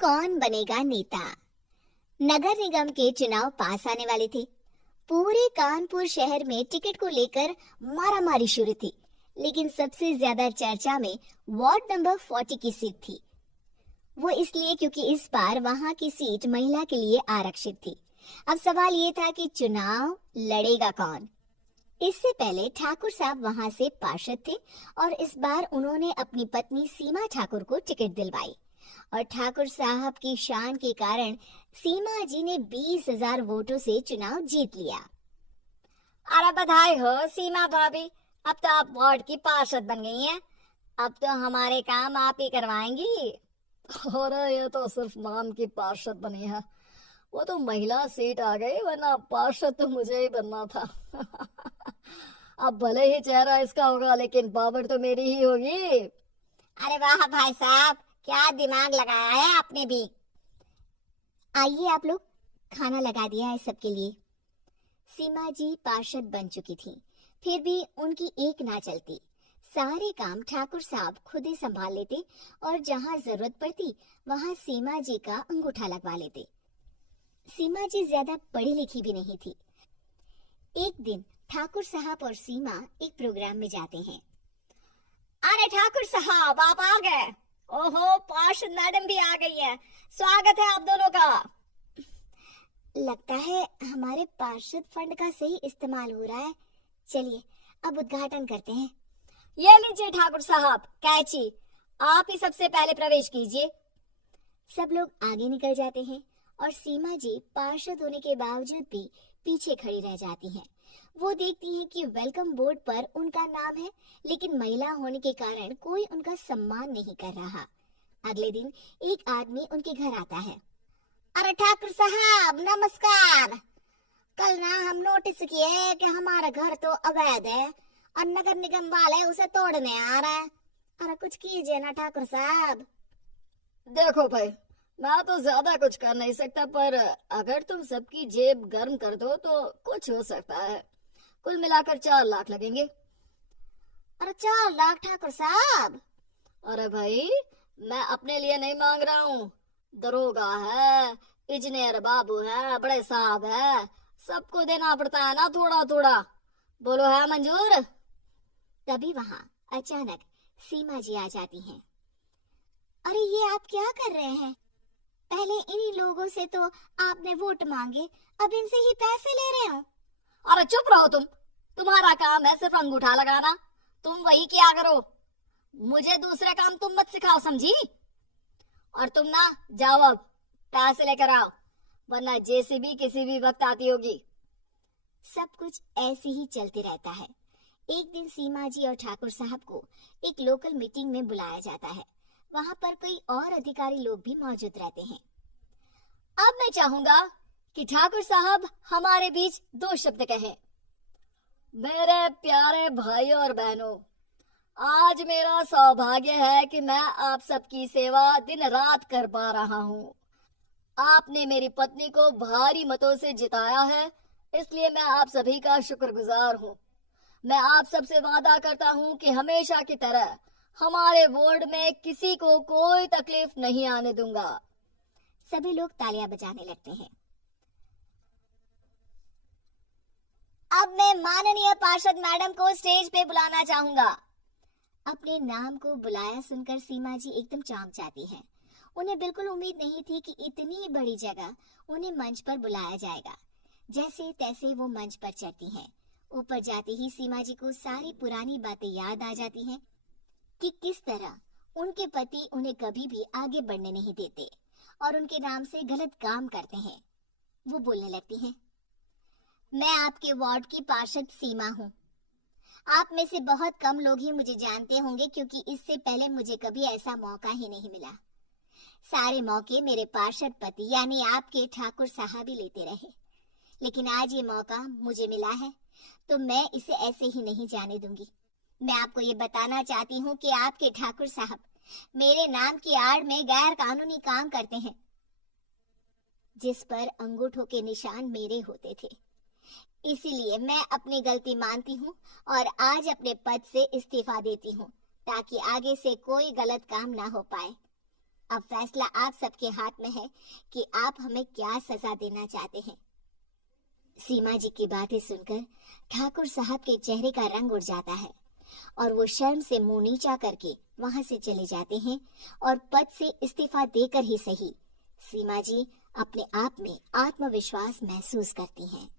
कौन बनेगा नेता। नगर निगम के चुनाव पास आने वाले थे। पूरे कानपुर शहर में टिकट को लेकर मारामारी शुरू थी, लेकिन सबसे ज्यादा चर्चा में वार्ड नंबर 40 की सीट थी। वो इसलिए क्योंकि इस बार वहां की सीट महिला के लिए आरक्षित थी। अब सवाल ये था कि चुनाव लड़ेगा कौन। इससे पहले ठाकुर साहब वहां से पार्षद थे और इस बार उन्होंने अपनी पत्नी सीमा ठाकुर को टिकट दिलवाई और ठाकुर साहब की शान के कारण सीमा जी ने 20,000 वोटों से चुनाव जीत लिया। अरे बधाई हो सीमा भाभी, अब तो आप वार्ड की पार्षद बन गई हैं। अब तो हमारे काम आप ही करवाएंगी। अरे ये तो सिर्फ नाम की पार्षद बनी है, वो तो महिला सीट आ गई, वरना पार्षद तो मुझे ही बनना था। अब भले ही चेहरा इसका होगा, लेकिन पावर तो मेरी ही होगी। अरे वाह भाई साहब, क्या दिमाग लगाया है आपने भी। आइए आप लोग, खाना लगा दिया है सबके लिए। सीमा जी पार्षद बन चुकी थी, फिर भी उनकी एक ना चलती। सारे काम ठाकुर साहब खुद ही संभाल लेते और जहां जरूरत पड़ती वहां सीमा जी का अंगूठा लगवा लेते। सीमा जी ज्यादा पढ़ी लिखी भी नहीं थी। एक दिन ठाकुर साहब और सीमा एक प्रोग्राम में जाते हैं। अरे ठाकुर साहब, आप आ गए। ओहो, पार्षद मैडम भी आ गई है। स्वागत है आप दोनों का। लगता है हमारे पार्षद फंड का सही इस्तेमाल हो रहा है। चलिए अब उद्घाटन करते हैं। ये लीजिए ठाकुर साहब कैची, आप ही सबसे पहले प्रवेश कीजिए। सब लोग आगे निकल जाते हैं और सीमा जी पार्षद होने के बावजूद भी पीछे खड़ी रह जाती हैं। वो देखती हैं कि वेलकम बोर्ड पर उनका नाम है, लेकिन महिला होने के कारण कोई उनका सम्मान नहीं कर रहा। अगले दिन एक आदमी उनके घर आता है। अरे ठाकुर साहब नमस्कार। कल ना हम नोटिस किए कि हमारा घर तो अवैध है और नगर निगम वाले उसे तोड़ने आ रहे हैं। अरे कुछ कीजिए ना ठाकुर साहब। देखो भाई, मैं तो ज्यादा कुछ कर नहीं सकता, पर अगर तुम सबकी जेब गर्म कर दो तो कुछ हो सकता है। कुल मिलाकर 4 लाख लगेंगे। अरे 4 लाख ठाकुर साहब? अरे भाई, मैं अपने लिए नहीं मांग रहा हूँ। दरोगा है, इंजीनियर बाबू है, बड़े साहब है, सबको देना पड़ता है ना थोड़ा थोड़ा। बोलो है मंजूर? तभी वहाँ अचानक सीमा जी आ जाती हैं। अरे ये आप क्या कर रहे हैं? पहले इन्हीं लोगों से तो आपने वोट मांगे, अब इनसे ही पैसे ले रहे हो। अरे चुप रहो तुम, तुम्हारा काम है सिर्फ अंगूठा लगाना, तुम वही किया करो। मुझे दूसरे काम तुम मत सिखाओ, समझी? और तुम ना जाओ, अब पैसे लेकर आओ, वरना जेसीबी किसी भी वक्त आती होगी। सब कुछ ऐसे ही चलते रहता है। एक दिन सीमा जी और ठाकुर साहब को एक लोकल मीटिंग में बुलाया जाता है। वहाँ पर कई और अधिकारी लोग भी मौजूद रहते हैं। अब मैं चाहूंगा कि ठाकुर साहब हमारे बीच 2 शब्द कहें। मेरे प्यारे भाइयों और बहनों, आज मेरा सौभाग्य है कि मैं आप सबकी सेवा दिन रात कर पा रहा हूँ। आपने मेरी पत्नी को भारी मतों से जिताया है, इसलिए मैं आप सभी का शुक्रगुजार हूँ। मैं आप सबसे वादा करता हूँ कि हमेशा की तरह हमारे वार्ड में किसी को कोई तकलीफ नहीं आने दूंगा। सभी लोग तालियां बजाने लगते हैं। अब मैं माननीय पार्षद मैडम को स्टेज पे बुलाना चाहूंगा। अपने नाम को बुलाया सुनकर सीमा जी एकदम चौंक जाती हैं। उन्हें बिल्कुल उम्मीद नहीं थी कि इतनी बड़ी जगह उन्हें मंच पर बुलाया जाएगा। जैसे तैसे वो मंच पर चढ़ती हैं। ऊपर जाते ही सीमा जी को सारी पुरानी बातें याद आ जाती हैं कि किस तरह उनके पति उन्हें कभी भी आगे बढ़ने नहीं देते और उनके नाम से गलत काम करते हैं। वो बोलने लगती हैं, मैं आपके वार्ड की पार्षद सीमा हूँ। आप में से बहुत कम लोग ही मुझे जानते होंगे, क्योंकि इससे पहले मुझे कभी ऐसा मौका ही नहीं मिला। सारे मौके मेरे पार्षद पति यानी आपके ठाकुर साहब ही लेते रहे, लेकिन आज ये मौका मुझे मिला है तो मैं इसे ऐसे ही नहीं जाने दूंगी। मैं आपको ये बताना चाहती हूँ कि आपके ठाकुर साहब मेरे नाम की आड़ में गैर कानूनी काम करते हैं, जिस पर अंगूठों के निशान मेरे होते थे। इसीलिए मैं अपनी गलती मानती हूँ और आज अपने पद से इस्तीफा देती हूँ, ताकि आगे से कोई गलत काम ना हो पाए। अब फैसला आप सबके हाथ में है कि आप हमें क्या सजा देना चाहते हैं। सीमा जी की बातें सुनकर ठाकुर साहब के चेहरे का रंग उड़ जाता है और वो शर्म से मुंह नीचा करके वहां से चले जाते हैं और पद से इस्तीफा देकर ही सही सीमा जी अपने आप में आत्मविश्वास महसूस करती हैं।